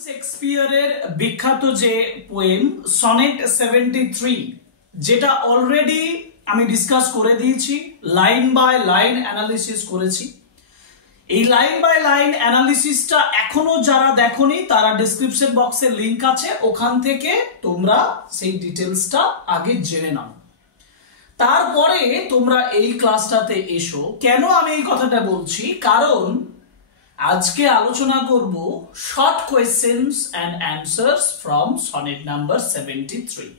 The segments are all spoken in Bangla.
শেক্সপিয়ারের বিখ্যাত যে পোয়েম সনেট 73 যেটা অলরেডি আমি ডিসকাস করে দিয়েছি, লাইন বাই লাইন অ্যানালিসিস করেছি। এই লাইন বাই লাইন অ্যানালিসিসটা এখনো যারা দেখোনি তারা ডেসক্রিপশন বক্সে লিংক আছে, ওখান থেকে তোমরা সেই ডিটেলসটা আগে জেনে নাও, তারপরে তোমরা এই ক্লাসটাতে এসো। কেন আমি এই কথাটা বলছি? কারণ আজকে আলোচনা করব short questions and answers from sonnet number 73।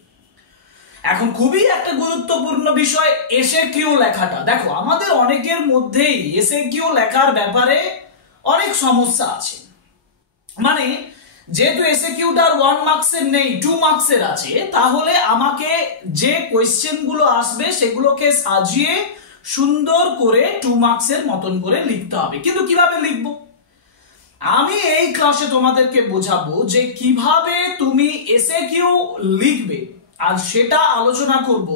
এখন খুবই একটা গুরুত্বপূর্ণ বিষয় এসএকিউ লেখাটা। দেখো, আমাদের অনেকের মধ্যেই এসএকিউ লেখার ব্যাপারে অনেক সমস্যা আছে। মানে যেহেতু এসএকিউটার 1 মার্কসের নেই, 2 মার্কসের আছে, তাহলে আমাকে যে কোয়েশ্চেন গুলো আসবে সেগুলোকে সাজিয়ে সুন্দর করে 2 মার্কসের মতন করে লিখতে হবে। কিন্তু কিভাবে লিখবো আমি এই ক্লাসে তোমাদেরকে বোঝাবো যে কিভাবে তুমি এসএকিউ লিখবে, আর সেটা আলোচনা করব।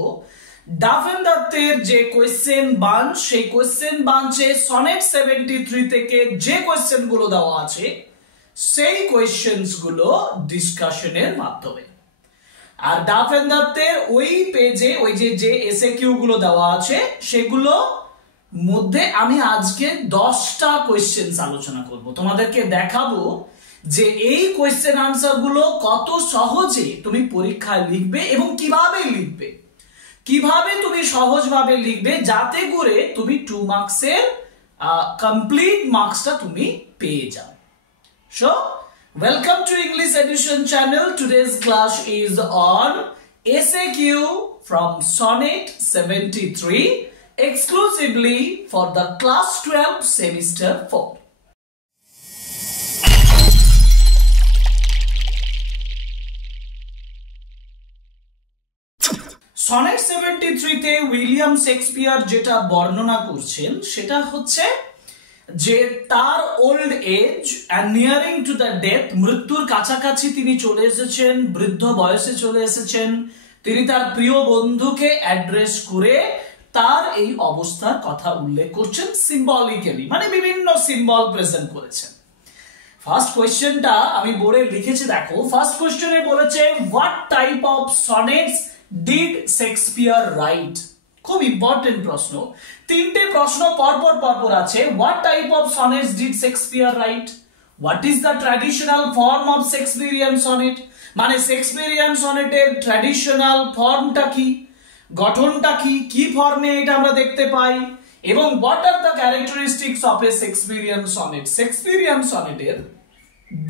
ডাফেন দত্তের যে কোয়েশ্চেন বাঞ্চ, সেই কোয়েশ্চেন বাঞ্চে সনেট 73 থেকে যে কোয়েশ্চেন গুলো দেওয়া আছে সেই কোয়েশ্চেনস গুলো ডিসকাশনের মাধ্যমে। আর ডাফেন দত্তের ওই পেজে ওই যে এসএকিউ গুলো দেওয়া আছে সেগুলো মধ্যে আমি আজকে 10টা কোয়েশ্চেন আলোচনা করব। তোমাদেরকে দেখাবো যে এই কোয়েশ্চেন আনসার গুলো কত সহজে তুমি পরীক্ষায় লিখবে এবং কিভাবে লিখবে, কিভাবে তুমি সহজভাবে লিখবে যাতে করে তুমি 2 মার্কসের কমপ্লিট মার্কসটা তুমি পেয়ে যাও। So, welcome to English Edition channel. Today's class is on SAQ from Sonnet 73 exclusively for the class 12 semester 4. Sonnet 73 তে উইলিয়াম শেক্সপিয়ার যেটা বর্ণনা করছেন সেটা হচ্ছে যে তার old age and nearing to the death, মৃত্যুর কাছাকাছি তিনি চলে এসেছেন, বৃদ্ধ বয়সে চলে এসেছেন। তিনি তার প্রিয় বন্ধুকে অ্যাড্রেস করে তার এই অবস্থার কথা উল্লেখ করছেন সিম্বলিক্যালি, মানে বিভিন্ন সিম্বল প্রেজেন্ট করেছেন। ফার্স্ট কোয়েশ্চেনটা আমি বোর্ডে লিখেছি, দেখো। ফার্স্ট কোয়েশ্চেনে বলেছে what type of sonnets did Shakespeare right. খুব ইম্পর্টেন্ট প্রশ্ন, তিনটে প্রশ্ন পরপর আছে। What type of sonnets did Shakespeare right, what is the traditional form of Shakespearean sonnet, মানে শেক্সপিয়ারিয়ান সনেটের ট্র্যাডিশনাল ফর্মটা কি, গঠনটা কি, কি ফর্মে এটা আমরা দেখতে পাই, এবং what are the characteristics of a Shakespearean sonnet, Shakespearean সনেটের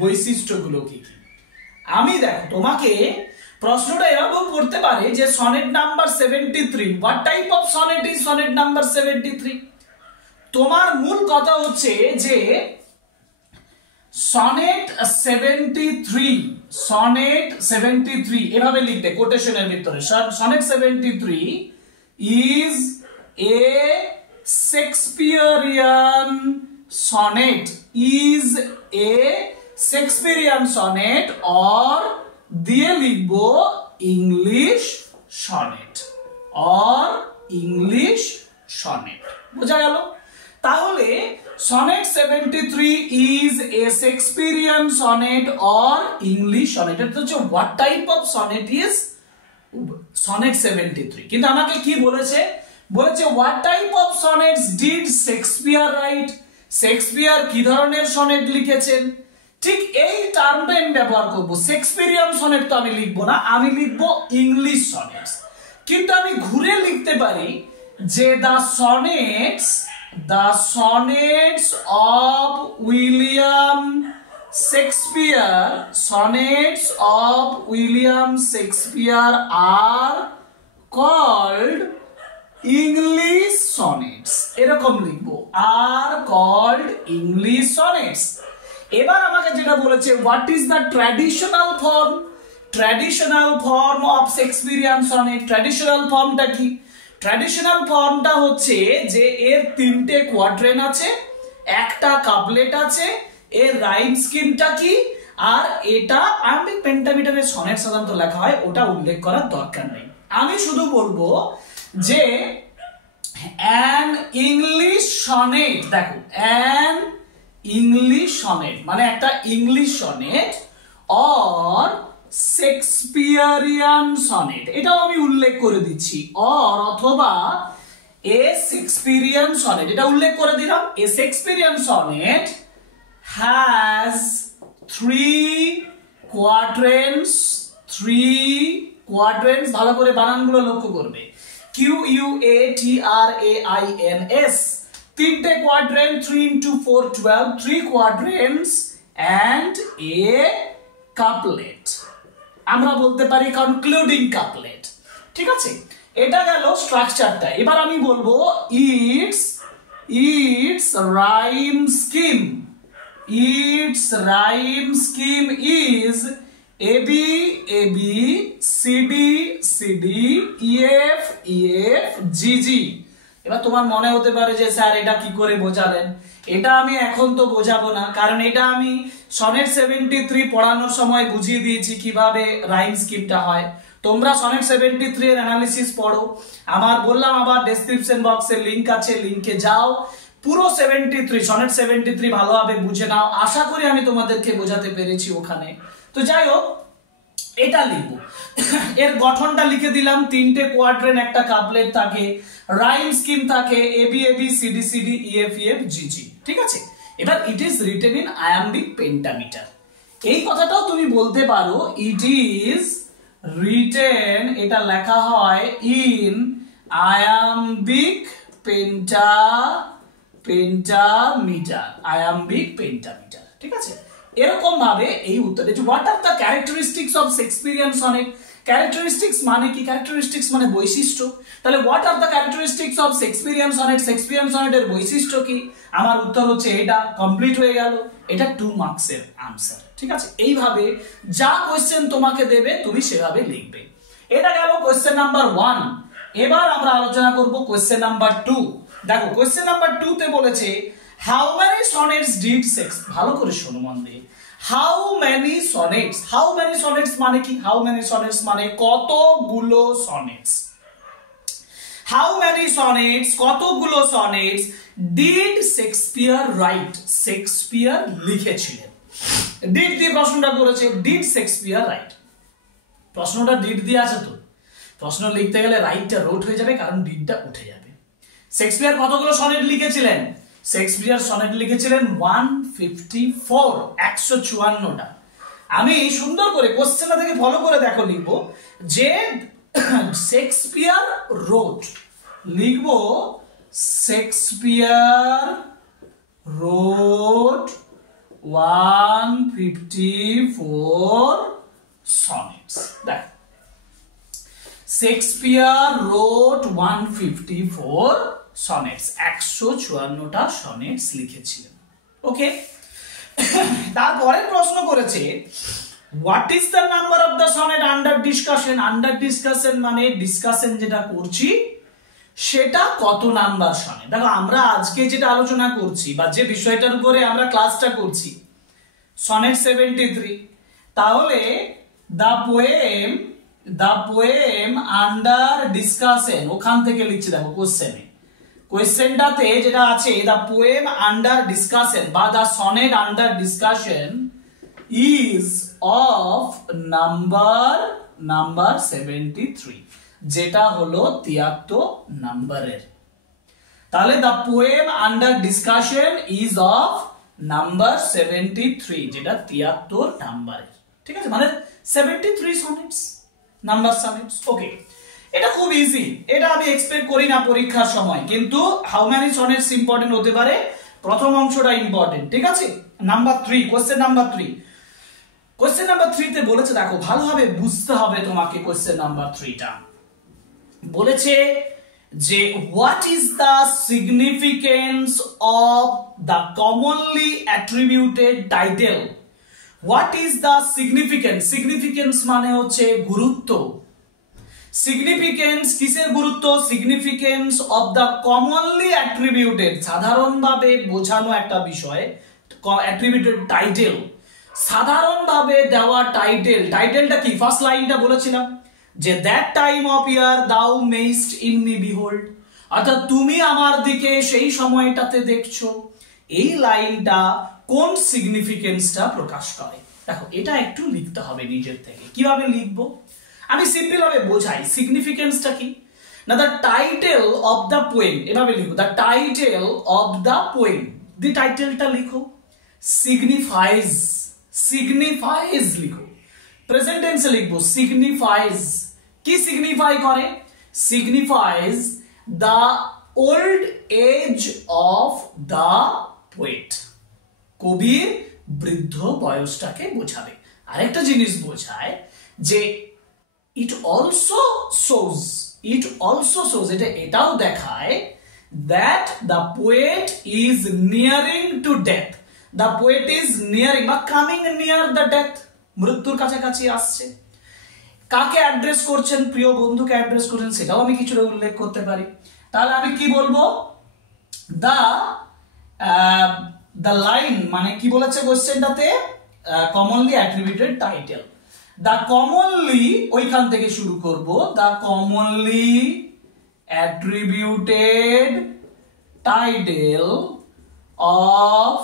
বৈশিষ্ট্যগুলো কি কি। আমি দেখো তোমাকে প্রশ্নটা এরকম করতে পারে যে sonnet number 73, what type of sonnet is sonnet number 73। তোমার মূল কথা হচ্ছে যে সনেট 73 এভাবে লিখতে কোটেশনের ভিতরে, sonnet 73 is a Shakespearean sonnet, is a Shakespearean sonnet, or দিয়ে লিখবো English sonnet, or English sonnet. বোঝা গেল? তাহলে sonnet 73 is a Shakespearean sonnet or English sonnet. এটা হচ্ছে what type of sonnet is sonnet 73। কিন্তু আমাকে কি বলেছে? বলেছে what type of sonnets did Shakespeare right, Shakespeare কি ধরনের সনেট লিখেছেন। ঠিক এই টার্মটা আমি ব্যবহার করব। শেক্সপিয়ারিয়ান সনেট তো আমি লিখবো না, আমি লিখবো ইংলিশ সনেটস। কিন্তু আমি ঘুরে লিখতে পারি যে the sonnets of William Shakespeare, sonnets of William Shakespeare are called English sonnets, এরকম লিখবো, আর কল্ড ইংলিশ সনেটস। এবার আমাকে যেটা বলেছে what is the traditional form of Shakespearean sonnet. Traditional ফর্মটা কি? ট্র্যাডিশনাল ফর্মটা হচ্ছে যে এর 3টে কোয়াড্রেন আছে, একটা কাপলেট আছে, এর রাইম স্কিমটা কি, আর এটা আমি পেন্টামিটারে সনেট সাধারণত লেখা হয়, ওটা উল্লেখ করার দরকার নেই। আমি শুধু বলবো যে অ্যান ইংলিশ সনেট, দেখো অ্যান ইংলিশ সনেট মানে একটা English sonnet or Shakespearean sonnet, এটাও আমি উল্লেখ করে দিচ্ছি, অর অথবা এ শেক্সপিয়ারিয়ান সনেট, এটা উল্লেখ করে দিলাম। এ শেক্সপিয়ারিয়ান সনেট হ্যাজ 3 কোয়াড্রেন্টস, 3 কোয়াড্রেন্টস, ভালো করে বানানগুলো লক্ষ্য করবে, QUATRAINS, তিনটে quadrant, 3 into 4 12, 3 কোয়াড্রেন্টস and a couplet, আমরা বলতে পারি কনক্লুডিং কাপলেট। ঠিক আছে, এটা গেল স্ট্রাকচারটা। এবার আমি বলবো its rhyme scheme, its rhyme scheme is AB AB CD CD EF EF GG। এবার তোমার মনে হতে পারে যে স্যার এটা কি করে বোঝালেন, এটা আমি এখন তো বোঝাবো না, কারণ এটা আমি সনেট 73 পড়ানোর সময় বুঝিয়ে দিয়েছি কিভাবে রাইম স্কিমটা হয়। তোমরা সনেট 73 এর অ্যানালিসিস পড়ো, আমার বললাম আবার ডেসক্রিপশন বক্সে লিংক আছে, লিংকে যাও, পুরো 73 সনেট 73 ভালোভাবে বুঝে নাও। আশা করি আমি তোমাদেরকে বোঝাতে পেরেছি ওখানে। তো যাই হোক, এটা লিখবো, এর গঠনটা লিখে দিলাম, তিনটে কোয়াড্রেন্ট, একটা কাপলেট থাকে, রাইম স্কিম থাকে, AB AB CD CD EF EF GG। ঠিক আছে, এবার it is written in iambic pentameter, এই কথাটাও তুমি বলতে পারো, ইট ইজ রিটেন, এটা লেখা হয় in iambic pentameter, iambic pentameter. ঠিক আছে, এরকম ভাবে এই উত্তরে what are the characteristics of Shakespearean sonnet, characteristics মানে কি, ক্যারেক্টারিস্টিক্স মানে বৈশিষ্ট্য, তাহলে what are the characteristics of Shakespearean sonnet, Shakespearean সনেটের বৈশিষ্ট্য কি, আমার উত্তর হচ্ছে এটা, কমপ্লিট হয়ে গেল, এটা 2 মার্কসের আনসার। ঠিক আছে, এইভাবে যা কোশ্চেন তোমাকে দেবে তুমি সেভাবে লিখবে। এটা গেল কোশ্চেন নাম্বার 1। এবার আমরা আলোচনা করব কোশ্চেন নাম্বার 2। দেখো কোশ্চেন নাম্বার 2 তে বলেছে how many sonnets did Shakespeare, ভালো করে শোনো মন দিয়ে, how many sonnets, how many sonnets মানে কি, হাউ মেনি সনেটস মানে কতগুলো সনেটস, হাউ মেনি সনেটস কতগুলো sonnets did Shakespeare right, Shakespeare লিখেছিলেন। ডিড দিয়ে প্রশ্নটা করেছে, ডিড শেক্সপিয়ার রাইট, প্রশ্নটা ডিড দিয়ে আছে, তো প্রশ্ন লিখতে গেলে রাইটটা রোট হয়ে যাবে, কারণ ডিডটা উঠে যাবে। শেক্সপিয়ার কতগুলো সনেট লিখেছিলেন, শেক্সপিয়ার সনেট লিখেছিলেন 154, 154টা। আমি সুন্দর করে কোশ্চেনটা থেকে ফলো করে দেখো, লিখবো যে শেক্সপিয়ার রোট, লিখবো শেক্সপিয়ার রোট 154 সনেটস। দেখ, শেক্সপিয়ার রোট 154 সনেটস, 154টা সনেটস লিখেছিলেন। ওকে, তারপরে প্রশ্ন করেছে what is the number of the sonnet under discussion, under discussion মানে ডিসকাশন যেটা করছি সেটা কত নাম্বার সনেট। দেখো আমরা আজকে যেটা আলোচনা করছি বা যে বিষয়টার উপরে আমরা ক্লাসটা করছি সনেট 73, তাহলে দ্য পোয়েম আন্ডার ডিসকাশন, ওখান থেকে লিখছি, দেখো কোশ্চেনটাতে যেটা আছে, দ্য পোয়েম আন্ডার ডিসকাশন বা the sonnet under discussion is of number 73, যেটা হলো 73 নাম্বারের। তাহলে the poem under discussion is of number 73, যেটা 73 নাম্বারের। ঠিক আছে, মানে 73 সনেটস, নাম্বার সনেটস। ওকে, এটা খুব ইজি, এটা আমি এক্সপেক্ট করি না পরীক্ষার সময়, কিন্তু হাউ মেনি সনেটস ইম্পর্টেন্ট হতে পারে, প্রথম অংশটা ইম্পর্টেন্ট। ঠিক আছে, number 3, question number 3, question number 3 তে বলেছে, দেখো ভালোভাবে বুঝতে হবে তোমাকে। কোশ্চেন নাম্বার 3টা বলেছে যে what is the significance of the commonly attributed title, what is the significance, significance মানে হচ্ছে গুরুত্ব, সিগনিফিকেন্স কিসের গুরুত্ব, significance of the commonly attributed, সাধারণভাবে বোঝানো একটা বিষয়, অ্যাট্রিবিউটেড টাইটেল, সাধারণভাবে দেওয়া টাইটেল। টাইটেলটা কি, ফার্স্ট লাইনটা বলেছিলাম যে দ্যাট টাইম অফ ইয়ার দাউ মেইস্ট ইন মি বিহোল্ড, অর্থাৎ তুমি আমার দিকে সেই সময়টাতে দেখছো। এই লাইনটা কোন সিগনিফিকেন্সটা প্রকাশ করে, দেখো এটা একটু লিখতে হবে নিজের থেকে। কিভাবে লিখবো আমি সিম্পল ভাবে বোঝাই। সিগনিফিকেন্সটা কি না, the title of the poem, এভাবে লিখো the title of the poem. The টাইটেলটা লিখো। সিগনিফাইজ, সিগনিফাইজ লিখো। প্রেজেন্ট টেন্সে লিখবো সিগনিফাইজ। কি সিগনিফাই করে? Signifies the old age of the poet. কবির বৃদ্ধ বয়সটাকে বোঝাবে। আরেকটা জিনিস বোঝায় যে it also shows, it also shows, এটাও দেখায় that the poet is nearing to death. The poet is nearing বা কামিং নিয়ার দ্য ডেথ, মৃত্যুর কাছাকাছি আসছে। কাকে অ্যাড্রেস করছেন? প্রিয় বন্ধুকে অ্যাড্রেস করছেন, সেটাও আমি কিছুটা উল্লেখ করতে পারি। তাহলে আমি কি বলবো? দ্য লাইন মানে কি বলেছে কোশ্চেনটাতে? Commonly attributed title. The commonly, ওইখান থেকে শুরু করব, the commonly attributed title of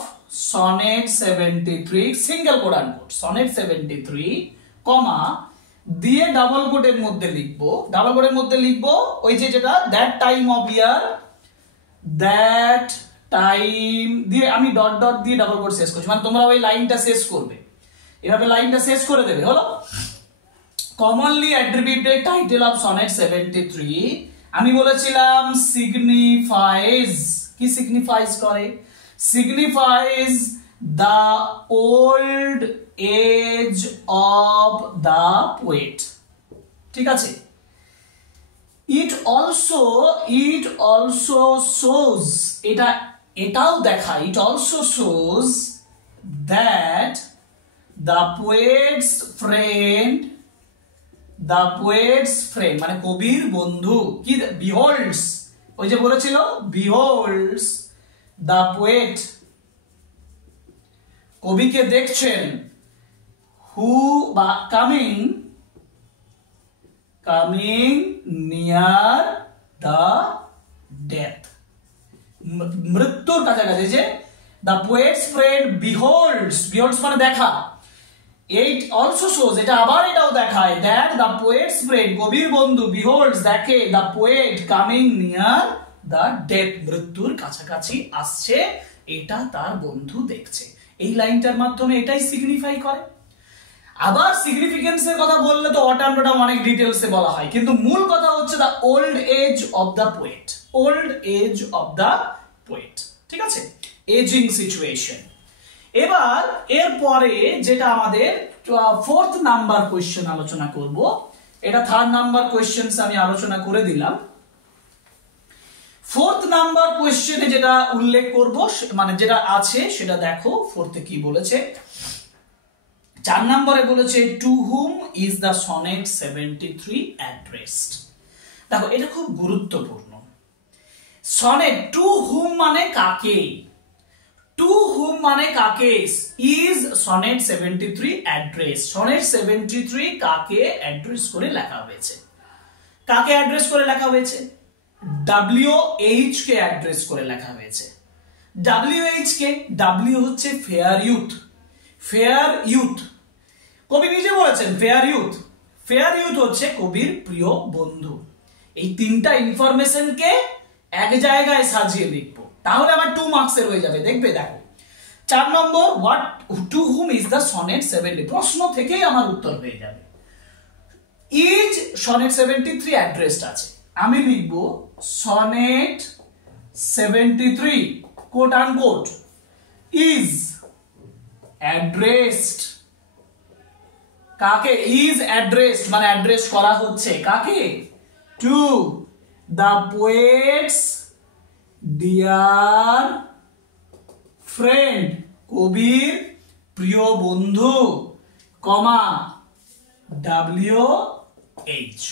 sonnet 73, single quote unquote, sonnet 73, comma দিয়ে ডাবল কোটের মধ্যে লিখবো, ডাবল কোটের মধ্যে লিখবো ওই যে যেটা that time of year, that time দিয়ে আমি ডট ডট দিয়ে ডাবল কোট শেষ করছি, মানে তোমরা ওই লাইনটা শেষ করবে, এভাবে লাইনটা শেষ করে দেবে। হলো commonly attributed title of sonnet 73, আমি বলেছিলাম সিগনিফাইজ। কি সিগনিফাইজ করে? Signifies the old age of the poet. ঠিক আছে। ইট অলসো শোজ, এটাও দেখায়, it also shows that the poet's friend, the poet's friend মানে কবির বন্ধু, কি বিহোল্ডস, ওই যে বলেছিল বিহোল্ডস দ্য পোয়েট, কবিকে দেখছেন, হু বা কামিং নিয়ার দ্য ডেথ, মৃত্যুর কাছাকাছি। যে দ্য পোয়েটস ফ্রেন্ড বিহোল্ডস, বিহোল্ডস মানে দেখা, ইট অলসো শোজ, এটা আবার এটাও দেখায়, দ্যাট দ্য পোয়েটস ফ্রেন্ড কবির বন্ধু, বিহোল্ডস দেখে, the poet coming near the death মৃত্যুর কাছাকাছি আসছে, এটা তার বন্ধু দেখছে। এই লাইনটার মাধ্যমে এটাই সিগনিফাই করে। আবার সিগনিফিকেন্সের কথা বললে তো অটাম অনেক ডিটেলসে বলা হয়, কিন্তু মূল কথা হচ্ছে the old age of the poet, old age of the poet. ঠিক আছে, এজিং সিচুয়েশন। এবার এরপরে যেটা আমাদের 4th নাম্বার কোয়েশ্চেন আলোচনা করব, এটা 3rd নাম্বার কোয়েশ্চেন আমি আলোচনা করে দিলাম। 4th নাম্বার কোয়েশ্চেনে যেটা উল্লেখ করব মানে যেটা আছে সেটা দেখো 4th কি বলেছে। 4 নম্বরে বলেছে to whom is the sonnet 73 addressed. দেখো এটা খুব গুরুত্বপূর্ণ। সনেট টু হুম মানে কাকে, টু হুম মানে কাকে, ইজ সনেট 73 অ্যাড্রেস। সনেট 73 কাকে অ্যাড্রেস করে লেখা হয়েছে? কাকে অ্যাড্রেস করে লেখা হয়েছে? WH কে অ্যাড্রেস করে লেখা হয়েছে। WH কে, W হচ্ছে ফেয়ার ইউথ, ফেয়ার ইউথ। কবি নিজে বলেছেন ফেয়ার ইউথ, ফেয়ার ইউথ হচ্ছে কবির প্রিয় বন্ধু। এই তিনটা ইনফরমেশনকে এক জায়গায় সাজিয়ে লিখবো, তাহলে আবার 2 মার্কসের হয়ে যাবে। দেখবে দেখো 4 number what to whom is the sonnet 70, প্রশ্ন থেকেই আমার উত্তর হয়ে যাবে। ইজ সনেট 73 অ্যাড্রেসড আছে, আমি লিখবো sonnet 73 quote unquote is addressed. কাকে? ইজ অ্যাড্রেসড মানে অ্যাড্রেস করা হচ্ছে কাকে? To the poet's dear friend, কবির প্রিয় বন্ধু, কমা WH।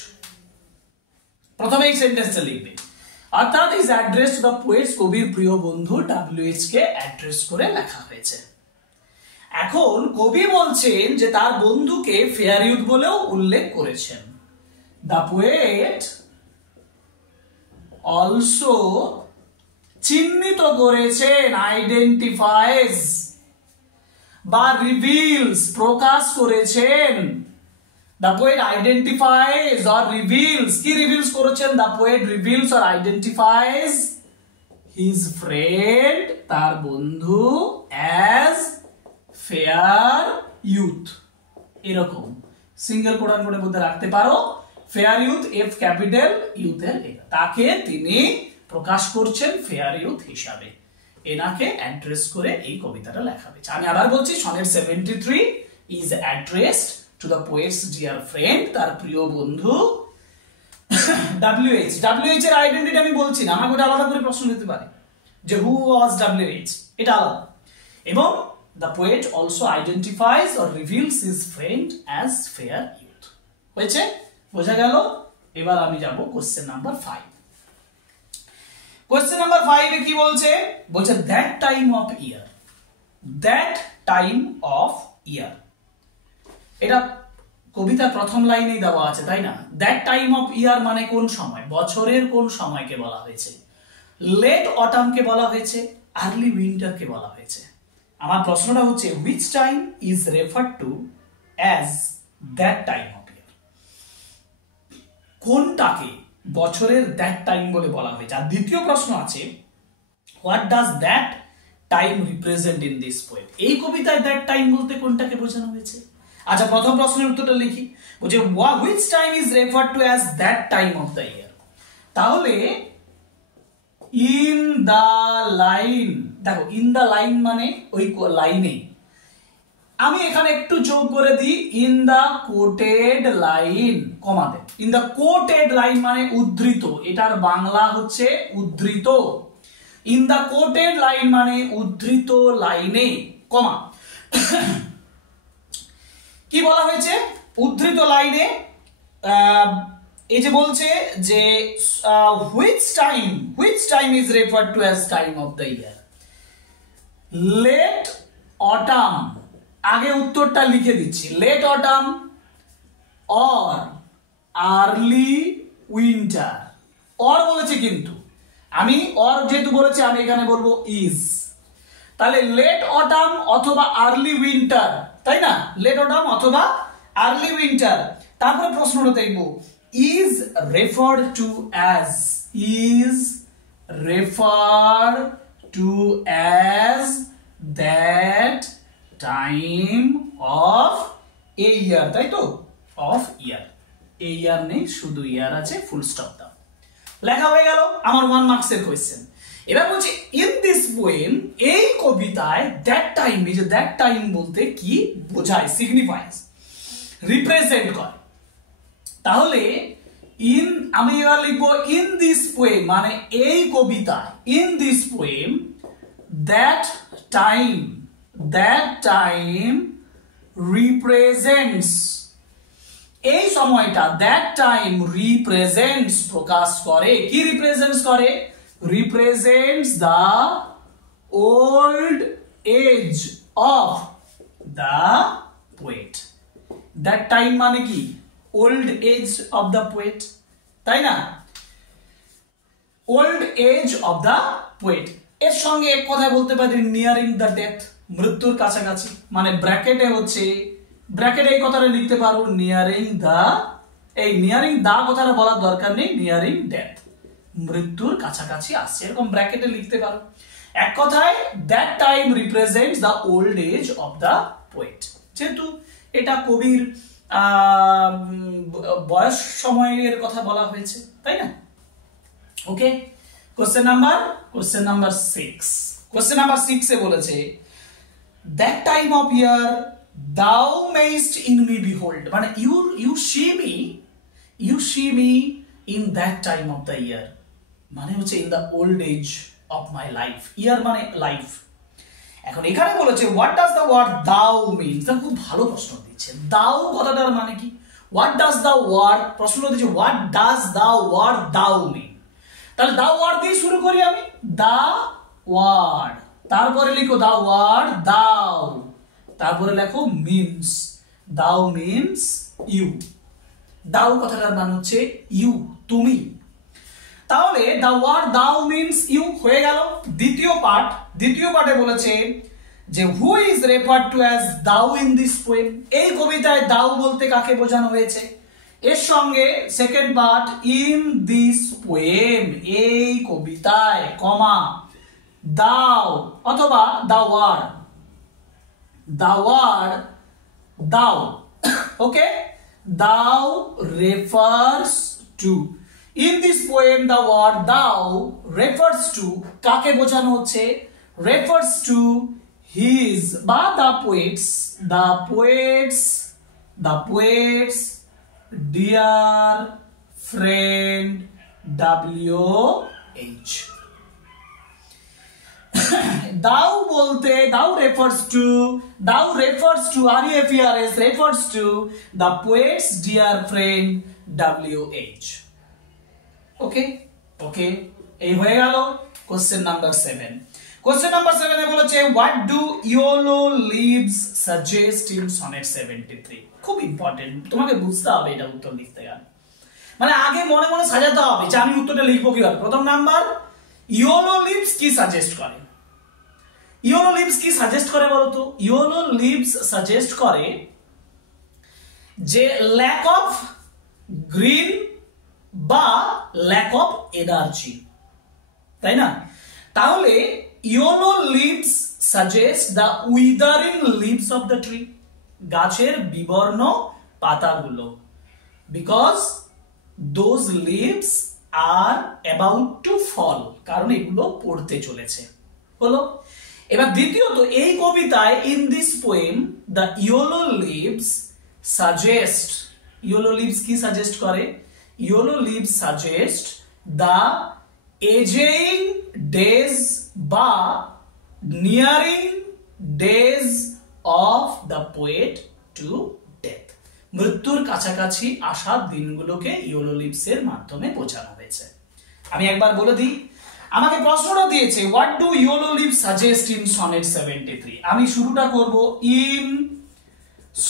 প্রথমে এই সেন্টেন্সটা লিখবে, অর্থাৎ is address to the poet's, কবির প্রিয় বন্ধু WH কে অ্যাড্রেস করে লেখা হয়েছে। এখন কবি বলছেন যে তার বন্ধুকে ফেয়ার ইউথ বলেও উল্লেখ করেছেন। দ্য পোয়েট অলসো চিহ্নিত করেছেন, আইডেন্টিফাইজ বা রিভিলস প্রকাশ করেছেন। The poet identifies or reveals, কি reveals করেছেন? The poet reveals or identifies his friend, তার বন্ধু, as fair youth। এরকম সিঙ্গেল কোডান কোডের মধ্যে রাখতে পারো, ফেয়ার ইউথ, এফ ক্যাপিটাল, ইউথের এ, তাকে তিনি প্রকাশ করছেন ফেয়ার ইউথ হিসাবে। এনাকে অ্যাড্রেস করে এই কবিতাটা লেখা হয়েছে। আমি আবার বলছি, sonnet 73 is addressed to the poet's dear friend, তার প্রিয় বন্ধু WH। WH এর আইডেন্টিটি আমি বলছি না, আমাকে ওটা আলাদা করে প্রশ্ন দিতে পারে যে হু ওয়াজ WH, এটা আলাদা। এবং the poet also identifies or reveals his friend as fair youth। হয়েছে? বোঝা গেল? এবার আমি যাব কোশ্চেন নাম্বার 5। কোশ্চেন নাম্বার 5 এ কি বলছে? বলছে that time of year, that time of year। এটা কবিতার প্রথম লাইনেই দেওয়া আছে, তাই না? that time of year মানে কোন সময়, বছরের কোন সময়কে বলা হয়েছে? লেট অটামকে বলা হয়েছে, আর্লি উইন্টারকে বলা হয়েছে। আমার প্রশ্নটা হচ্ছে which time is referred to as that time of year? কোনটাকে বছরের that time বলে বলা হয়েছে? আর দ্বিতীয় প্রশ্ন আছে what does that time represent in this poem? এই কবিতায় that time বলতে কোনটাকে বোঝানো হয়েছে? আচ্ছা, প্রথম প্রশ্নের উত্তরটা লিখি। বলছে which time is referred to as that time of the year? তাহলে in the line, দেখো in the line মানে ওই লাইনে, আমি এখানে একটু যোগ করে দিই in the quoted line, comma Dev. in the quoted line মানে উদ্ধৃত, এটার বাংলা হচ্ছে উদ্ধৃত। in the quoted line মানে উদ্ধৃত লাইনে, কমা। কি বলা হয়েছে উদ্ধৃত লাইনে? এই যে বলছে যে which time is referred to as time of the year? late autumn, আগে উত্তরটা লিখে দিচ্ছি, late autumn or early winter। or বলেছে, কিন্তু আমি or যেহেতু বলেছি আমি এখানে বলবো is। তাহলে late autumn অথবা early winter, তাই না? late autumn অথবা early winter। তারপরে প্রশ্নটা দেখব is referred to as, is referred to as that time of a year, তাই তো? of year, a year নেই, শুধু year আছে, ফুল স্টপ দাও। লেখা হয়ে গেল আমার 1 মার্কসের কোশ্চেন। এবার বলছি in this poem, এই কবিতায় that time, এই যে that time বলতে কি বোঝায়, সিগনিফাইজ, রিপ্রেজেন্ট করে। তাহলে আমি এবার লিখবো in this poem মানে এই কবিতায়, in this poem that time represents, এই সময়টা that time represents প্রকাশ করে, কি represents করে? represents the old age of the poet। that time মানে কি? old age of the poet, তাই না? old age of the poet। এর সঙ্গে এক কথা বলতে পারি nearing the death, মৃত্যুর কাছাকাছি, মানে ব্র্যাকেটে হচ্ছে, ব্র্যাকেটে এই কথাটা লিখতে পারো nearing the, এই nearing the কথাটা বলার দরকার নেই, nearing death, মৃত্যুর কাছাকাছি আসছে, এরকম ব্র্যাকেটে লিখতে পারো। এক কথায় that time represents the old age of the poet, যেহেতু এটা কবির বয়স সময়ের কথা বলা হয়েছে, তাই না? ওকে, কোশ্চেন নাম্বার 6। কোশ্চেন নাম্বার 6 এ বলেছে that time of year thou mayst in me behold, মানে you see me in that time of the year, মানে হচ্ছে in the old age of my life, year মানে life। এখন এখানে বলেছে what does the word thou means? খুব ভালো প্রশ্ন দিচ্ছে, thou কথাটার মানে কি? what does the word, প্রশ্ন দিচ্ছে what does the word thou mean? তাহলে the word দিয়ে শুরু করি আমি, the word, তারপরে লিখো the word thou, তারপরে লেখো means, thou means you, thou কথাটার মানে হচ্ছে you, তুমি। তাহলে the word thou means you হয়ে গেল। দ্বিতীয় পার্টে বলেছে যে who is referred to as দাউ ইন দিস পোয়েম, এই কবিতায় দাউ বলতে কাকে বোঝানো হয়েছে, এর সঙ্গে second part in this poem, এই কবিতায়, কমা দাও অথবা the word, thou, okay, thou refers to, in this poem the word thou refers to, কাকে বোঝানো হচ্ছে, রেফার্স টু হিজ বা the poet's dear friend WH। Thou বলতে দাও refers to REFERS refers to the poet's dear friend WH। ওকে ওকে, এই হয়ে গেল কোশ্চেন নাম্বার 7। কোশ্চেন নাম্বার 7 এ বলেছে what do yellow leaves suggest in sonnet 73। খুব ইম্পর্টেন্ট, তোমাকে বুঝতে হবে এটা উত্তর লিখতে গেলে, মানে আগে মনে মনে সাজাতে হবে যে আমি উত্তরটা লিখবো কিভাবে। প্রথম নাম্বার, ইয়োলো লিভস কি সাজেস্ট করে, ইয়োলো লিভস কি সাজেস্ট করে বলতো, ইয়োলো লিভস সাজেস্ট করে যে ল্যাক অফ গ্রিন বা ল্যাক অফ এনার্জি, তাই না? তাহলে yellow leaves suggest the withering leaves of the tree, গাছের বিবর্ণ পাতাগুলো, because those leaves are about to fall, কারণ এগুলো পড়তে চলেছে, হলো। এবার দ্বিতীয়ত, এই কবিতায় in this poem the yellow leaves suggest, yellow leaves কি সাজেস্ট করে, yellow leaves suggest the aging days বা nearing days of the poet to death, মৃত্যুর কাছাকাছি আসা দিনগুলোকে ইয়োলো লিভস এর মাধ্যমে বোঝানো হয়েছে। আমি একবার বলে দিই, আমাকে প্রশ্নটা দিয়েছে what do yellow leaves suggest in sonnet 73। আমি শুরুটা করব ইন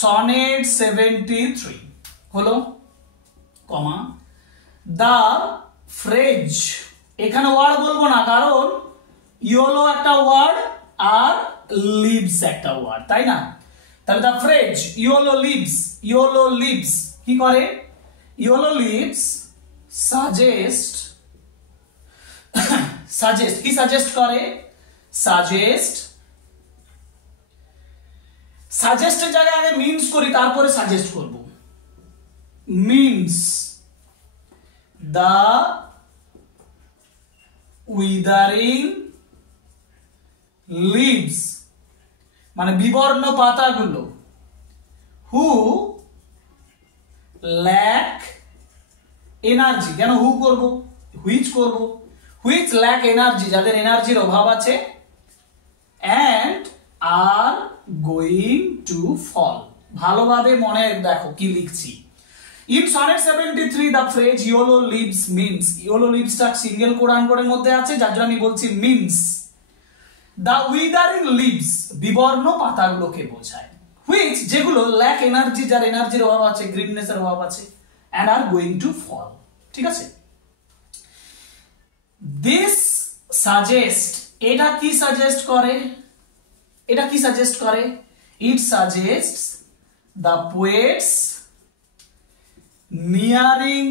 সনেট 73, হলো, কমা দা ফ্রেজ, এখানে ওয়ার্ড বলবো না কারণ ইয়োলো একটা ওয়ার্ড আর লিভস একটা ওয়ার্ড, তাই না? তাহলে দা ফ্রেজ ইয়োলো লিভস কি করে, ইয়োলো লিভস সাজেস্ট কি সাজেস্ট করে, সাজেস্টের জায়গায় আগে মিনস করি তারপরে সাজেস্ট করব, মিনস দ্য উইদারিং লিভস মানে বিবর্ণ পাতাগুলো, হু ল্যাক এনার্জি, কেন হু করব, হুইচ করব, হুইচ ল্যাক এনার্জি, যাদের এনার্জির অভাব আছে, and are going to fall. ভালোভাবে মনে দেখো কি লিখছি। In sonnet 73 the phrase yellow leaves means, ইয়োলো লিভসটা সিঙ্গেল কোডান কোডের মধ্যে আছে যার জন্য আমি বলছি মিনস দ্য উইদারিং লিভস, বিবর্ণ পাতাগুলোকে বোঝায়, হুইচ যেগুলো ল্যাক এনার্জি, যার এনার্জির অভাব আছে, গ্রিননেসের অভাব আছে, and are going to fall, ঠিক আছে। দিস সাজেস্ট, এটা কি সাজেস্ট করে, এটা কি সাজেস্ট করে, ইট সাজেস্টস দ্য পোয়েটস নিয়ারিং,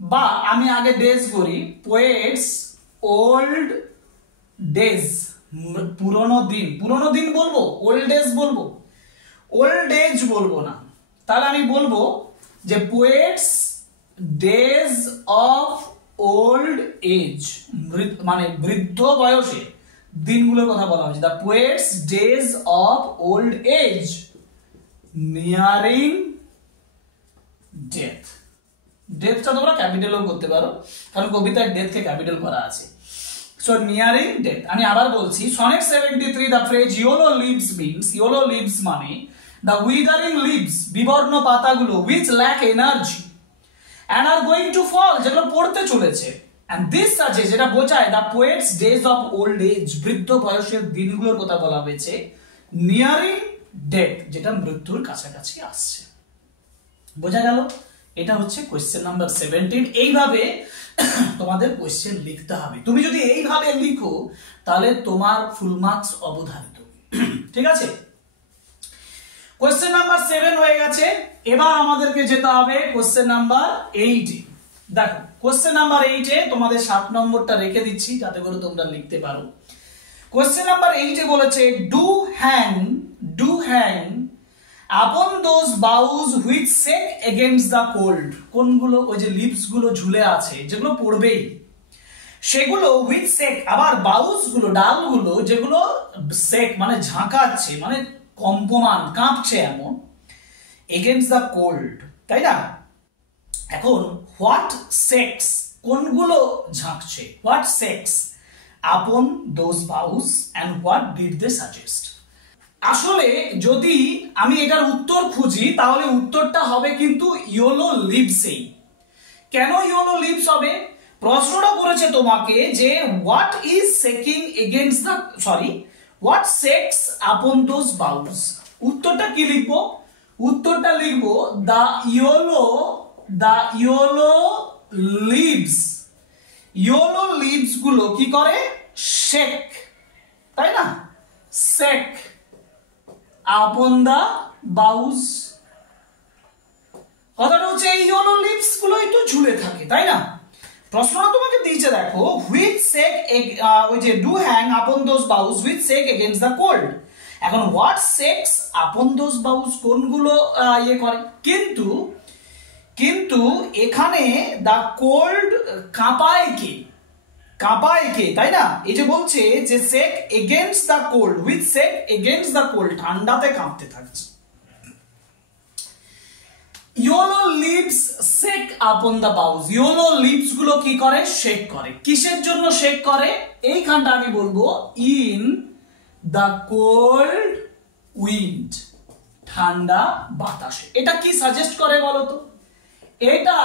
বা আমি আগে ডেজ করি, পোয়েটস ওল্ড ডেজ, পুরনো দিন বলবো, ওল্ড ডেজ বলবো, ওল্ড এজ বলবো না, তাহলে আমি বলবো যে poet's days of old age, মানে বৃদ্ধ বয়সে দিনগুলোর কথা বলা হচ্ছে, the poet's days of old age nearing death, ডেথটা তোমরা ক্যাপিটালও করতে পারো কারণ কবিতায় ডেথকে ক্যাপিটাল করা আছে, সো নিয়ারিং ডেথ। আমি আবার বলছি, sonnet 73 the phrase yellow leaves means, yellow leaves মানে দ্য উইদারিং লিভস, বিবর্ণ পাতাগুলো, which lack energy and are going to fall, যেগুলো পড়তে চলেছে, and this সাজেস্ট, যেটা বোঝায় the poet's days of old age, বৃদ্ধ বয়সের দিনগুলোর কথা বলা হয়েছে, নিয়ারিং ডেথ, যেটা মৃত্যুর কাছাকাছি আসছে। বোঝা গেল? এটা হচ্ছে কোশ্চেন নাম্বার 17। এইভাবে তোমাদের কোশ্চেন লিখতে হবে। তুমি যদি এইভাবে লিখো তাহলে তোমার ফুল মার্কস অবধারিত। ঠিক আছে, কোশ্চেন নাম্বার 7 হয়ে গেছে। এবার আমাদেরকে যেতে হবে কোশ্চেন নাম্বার 8 এ। দেখো কোশ্চেন নাম্বার 8 এ তোমাদের 7 নম্বরটা রেখে দিচ্ছি যাতে করে তোমরা লিখতে পারো। কোশ্চেন নাম্বার 8 এ বলেছে do hang upon those boughs which shake against the cold। কোনগুলো? ওই যে লিভস গুলো ঝুলে আছে যেগুলো পড়বেই সেগুলো which shake, আবার বাউস গুলো ডালগুলো যেগুলো shake মানে ঝাঁকাচ্ছে, মানে কম্পমান, কাঁপছে এমন, against the cold, তাই না? এখন what shakes, কোনগুলো ঝাঁকছে, what shakes upon those boughs and what did they suggest। আসলে যদি আমি এটার উত্তর খুঁজি তাহলে উত্তরটা হবে কিন্তু ইয়েলো লিভসেই। কেন ইয়েলো লিভস হবে? প্রশ্নটা করেছে তোমাকে যে what is shaking against the what shakes upon those boughs. উত্তরটা কি লিখবো? উত্তরটা লিখবো the yellow leaves. Yellow leaves গুলো কি করে? শেক, তাই না? শেক আপন দা বাউস। কথাটা হচ্ছে এই ইয়েলো লিভস গুলো একটু ঝুলে থাকে, তাই না? প্রশ্নটা তোমাকে দিয়েছে দেখো হুইচ সেক, ওই যে do hang upon those boughs which shake against the cold. এখন হোয়াট সেকস আপন দোজ বাউস, কোনগুলো ইয়ে করে? কিন্তু এখানে দা কোল্ড কাঁপায় কে? কাঁপায় কে, তাই না? এই যে বলছে যে shake against the cold, which shake against the cold, ঠান্ডাতে কাঁপতে থাকছে। ইয়েলো লিভস শেক আপন দা বাউস। ইয়েলো লিভস গুলো কি করে? শেক করে। কিসের জন্য শেক করে? এইখানটা আমি বলবো ইন দা কোল্ড উইন্ড, ঠান্ডা বাতাসে। এটা কি সাজেস্ট করে বলো তো? এটা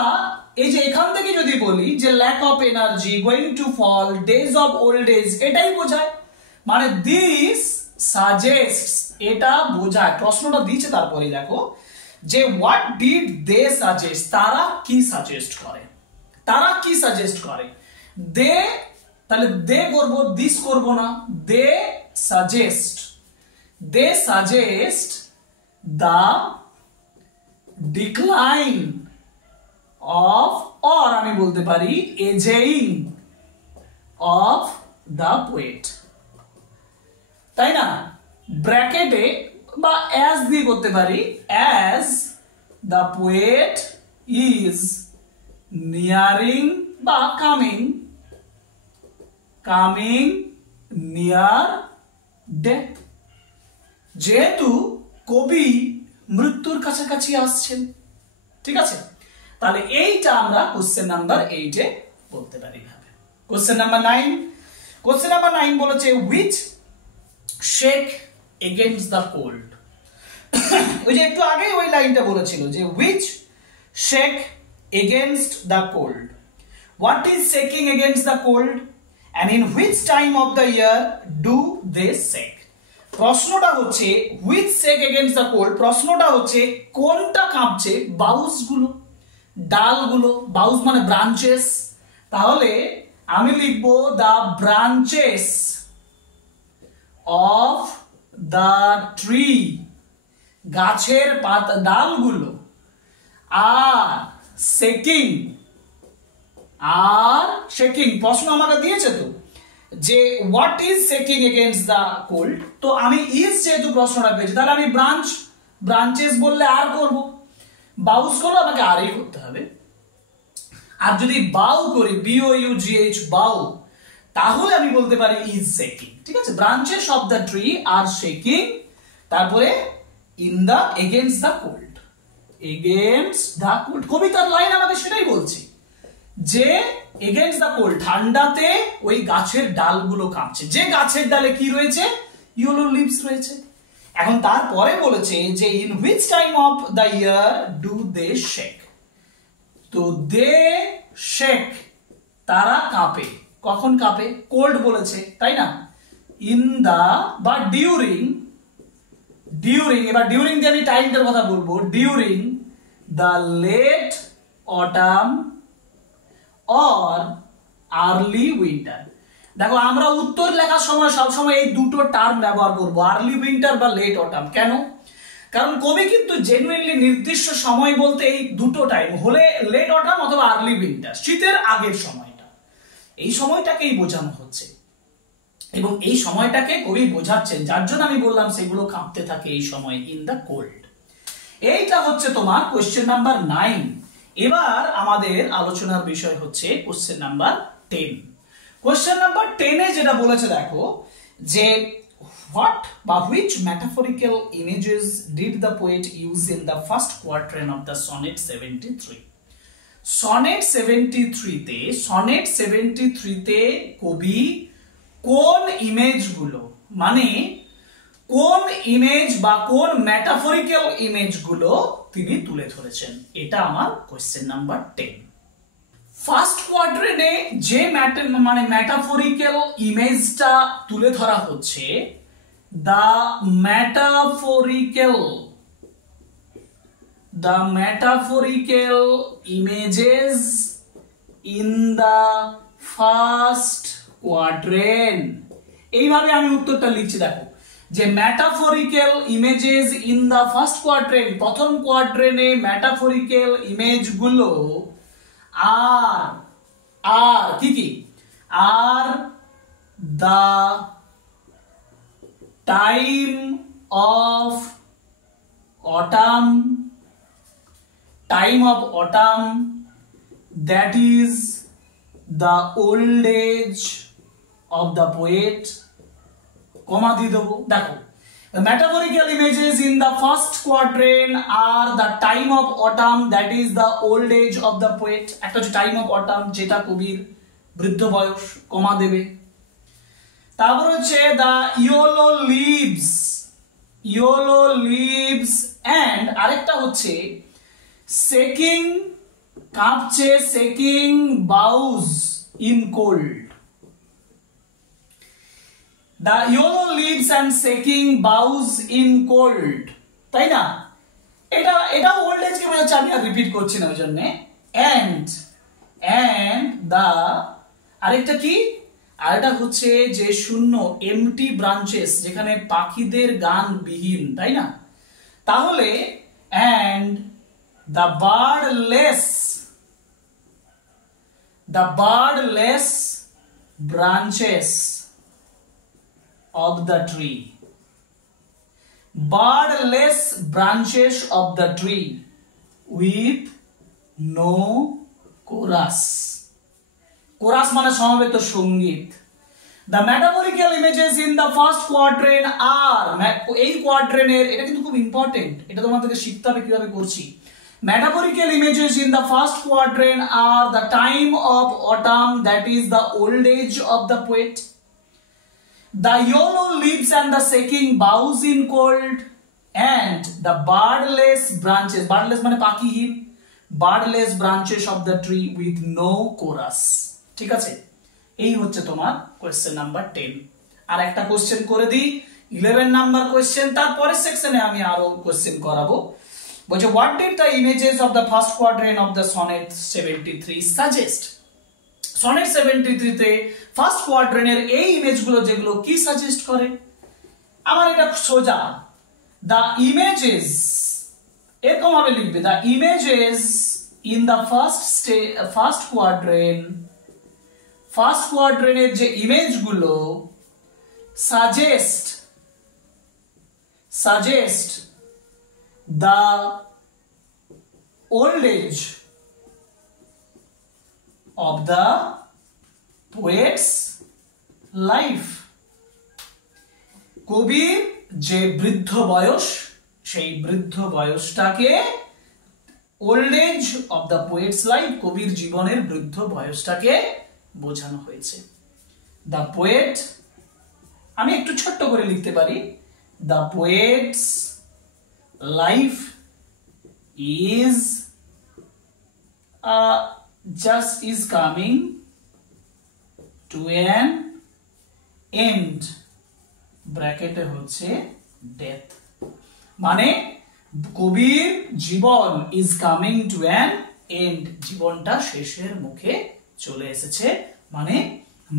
এই যে এখান থেকে যদি বলি যে lack of energy, going to fall, days of old age, এটাই বোঝায়। মানে দিস সাজেস্টস, এটা বোঝায়। প্রশ্নটা দিয়েছে তারপরে দেখো যে হোয়াট ডিড দে সাজেস্ট, তারা কি সাজেস্ট করে, তারা কি সাজেস্ট করে। দে, তাহলে দে করব, দিস করব না, they suggest the decline of, or আমি বলতে পারি এজেইং অফ দা পোয়েট, তাই না? ব্র্যাকেটে বা অ্যাজ দিয়ে করতে পারি, as the poet is nearing বা কামিং নিয়ার ডেথ। যেহেতু কবি মৃত্যুর কাছাকাছি আসছেন, ঠিক আছে? তাহলে এইটা আমরা কোশ্চেন নাম্বার 8 এ বলতে পারি ভাবে। কোশ্চেন নাম্বার 9 বলেছে which shake against the cold. ওই যে একটু আগে ওই লাইনটা বলেছিল যে which shake against the cold, what is shaking against the cold and in which time of the year do they shake. প্রশ্নটা হচ্ছে which shake against the cold, প্রশ্নটা হচ্ছে কোনটা কাঁপছে? বাউস গুলো, ডালগুলো। বাউস মানে ব্রাঞ্চেস, তাহলে আমি লিখবো the branches of the tree, গাছের পাতা ডালগুলো আর শেকিং, প্রশ্ন আমাকে দিয়েছে তো যে what is shaking against the cold, তো আমি ইজ যেহেতু প্রশ্নটা পেয়েছি তাহলে আমি ব্রাঞ্চেস বললে আর করব, বাউস করলে আমাকে আরই করতে হবে। আর যদি বাউ করি, BOUGH বাউ, তাহলে আমি বলতে পারি ইজ শেকিং, ঠিক আছে? Branches of the tree are shaking, তারপরে in the against the cold, কবিতার লাইন আমাকে সেটাই বলছি যে এগেইনস্ট দ্য কোল্ড, ঠান্ডাতে ওই গাছের ডালগুলো কাঁপছে। যে গাছের ডালে কি রয়েছে? ইয়েলো লিভস রয়েছে। এখন তারপরে বলেছে যে in which time of the year do they shake, তো দে শেক, তারা কাঁপে। কখন কাঁপে? কোল্ড বলেছে, তাই না? ইন দা বা ডিউরিং, এবার ডিউরিং দিয়ে আমি টাইমটার কথা বলবো, during the late autumn or early winter. দেখো আমরা উত্তর লেখার সময় সবসময় এই দুটো টার্ম ব্যবহার করব, আর্লি উইন্টার বা লেট অটাম। কেন? কারণ কবি কিন্তু জেনুইনলি নির্দিষ্ট সময় বলতে এই দুটো টাইম, হলে লেট অটাম অথবা আর্লি উইন্টার, শীতের আগের সময়টা, এই সময়টাকেই বোঝানো হচ্ছে এবং এই সময়টাকে কবি বোঝাচ্ছেন, যার জন্য আমি বললাম সেগুলো কাঁপতে থাকে এই সময়, ইন দ্য কোল্ড। এইটা হচ্ছে তোমার কোশ্চেন নাম্বার 9। এবার আমাদের আলোচনার বিষয় হচ্ছে কোশ্চেন নাম্বার 10। কোশ্চেন নাম্বার 10 এ যেটা বলেছে দেখো যে what বা which metaphorical images did the poet use in the first quatrain of the sonnet 73? Sonnet 73 তে কবি কোন ইমেজগুলো, মানে কোন ইমেজ বা কোন ম্যাটাফরিক্যাল ইমেজগুলো তিনি তুলে ধরেছেন, এটা আমার কোশ্চেন নাম্বার 10। ফার্স্ট কোয়াড্রেন্টে যে মানে ম্যাটাফরিক্যাল ইমেজটা তুলে ধরা হচ্ছে, the metaphorical images in the first quadrant, এইভাবে আমি উত্তরটা লিখছি। দেখো যে metaphorical images in the first quadrant, প্রথম কোয়াড্রেন্টে ম্যাটাফরিক্যাল ইমেজ গুলো আর কি কি, are the time of autumn, that is the old age of the poet, comma দিয়ে দেবো। দেখো the metaphorical images in the first quadrant are the time of autumn, that is the old age of the poet। একটা হচ্ছে টাইম অফ অটাম, যেটা কবির বৃদ্ধ বয়স, কমা দেবে। তারপর হচ্ছে the yellow leaves and আরেকটা হচ্ছে shaking, কাঁপছে, shaking boughs in cold, the yellow leaves and shaking boughs in cold, তাই না? এটা ওল্ড এজ কে বোঝাচ্ছে, আমি আর রিপিট করছি না ওই জন্য। and the আরেকটা কি, আরেকটা হচ্ছে যে শূন্য, এমটি ব্রাঞ্চেস, যেখানে পাখিদের গান বিহীন, তাই না? তাহলে and the birdless branches of the tree, birdless branches of the tree with no chorus, chorus মানে সমবেত সঙ্গীত। The metaphorical images in the first quadrant are, এই কোয়াড্রেনের, এটা কিন্তু খুব ইম্পর্টেন্ট, এটা তোমাদেরকে শিখতে হবে কিভাবে করছি। Metaphorical images in the first quadrant are the time of autumn, that is the old age of the poet, the yellow leaves and the shaking boughs in cold, and the birdless branches, birdless মানে পাখিহীন, birdless branches of the tree with no chorus। ঠিক আছে, এই হচ্ছে তোমার কোশ্চেন নাম্বার 10। আর একটা কোশ্চেন করে দিই, 11 নাম্বার কোশ্চেন, তারপরের সেকশনে আমি আরো কোশ্চেন করাবো। বলছে what did the images of the first quadrant of the sonnet 73 suggest? Sonnet 73 তে ফার্স্ট কোয়াড্রেন্টের এই ইমেজগুলো যেগুলো কি সাজেস্ট করে, আমার এটা সোজা, the images, এরকম ভাবে লিখবে, the images in the first quadrant যে ইমেজগুলো suggest the old age of the poet's life, কবির যে বৃদ্ধ বয়স, সেই বৃদ্ধ বয়সটাকে, old age of the poet's life, কবির জীবনের বৃদ্ধ বয়সটাকে বোঝানো হয়েছে। দ্য পোয়েট, আমি একটু ছোট্ট করে লিখতে পারি, the poet's life is is coming to an end, ব্র্যাকেটে হচ্ছে ডেথ, মানে কবির জীবন is coming to an end, জীবনটা শেষের মুখে চলে এসেছে, মানে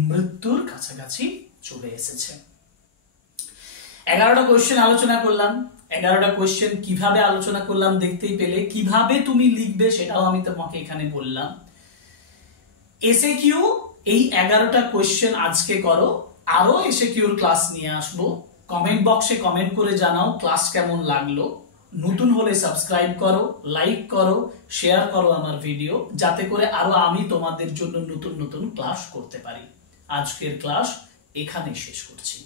মৃত্যুর কাছাকাছি চলে এসেছে। 11টা কোয়েশ্চেন আলোচনা করলাম। 11টা কোয়েশ্চেন কিভাবে আলোচনা করলাম দেখতেই পেলে। কিভাবে তুমি লিখবে সেটাও আমি তোমাকে এখানে বললাম। এসএকিউ এই 11টা কোয়েশ্চেন আজকে করো, আরো এসএকিউর ক্লাস নিয়ে আসবো। কমেন্ট বক্সে কমেন্ট করে জানাও ক্লাস কেমন লাগলো। নতুন হলে সাবস্ক্রাইব করো, লাইক করো, শেয়ার করো আমার ভিডিও, যাতে করে আরো আমি তোমাদের জন্য নতুন নতুন ক্লাস করতে পারি। আজকের ক্লাস এখানেই শেষ করছি।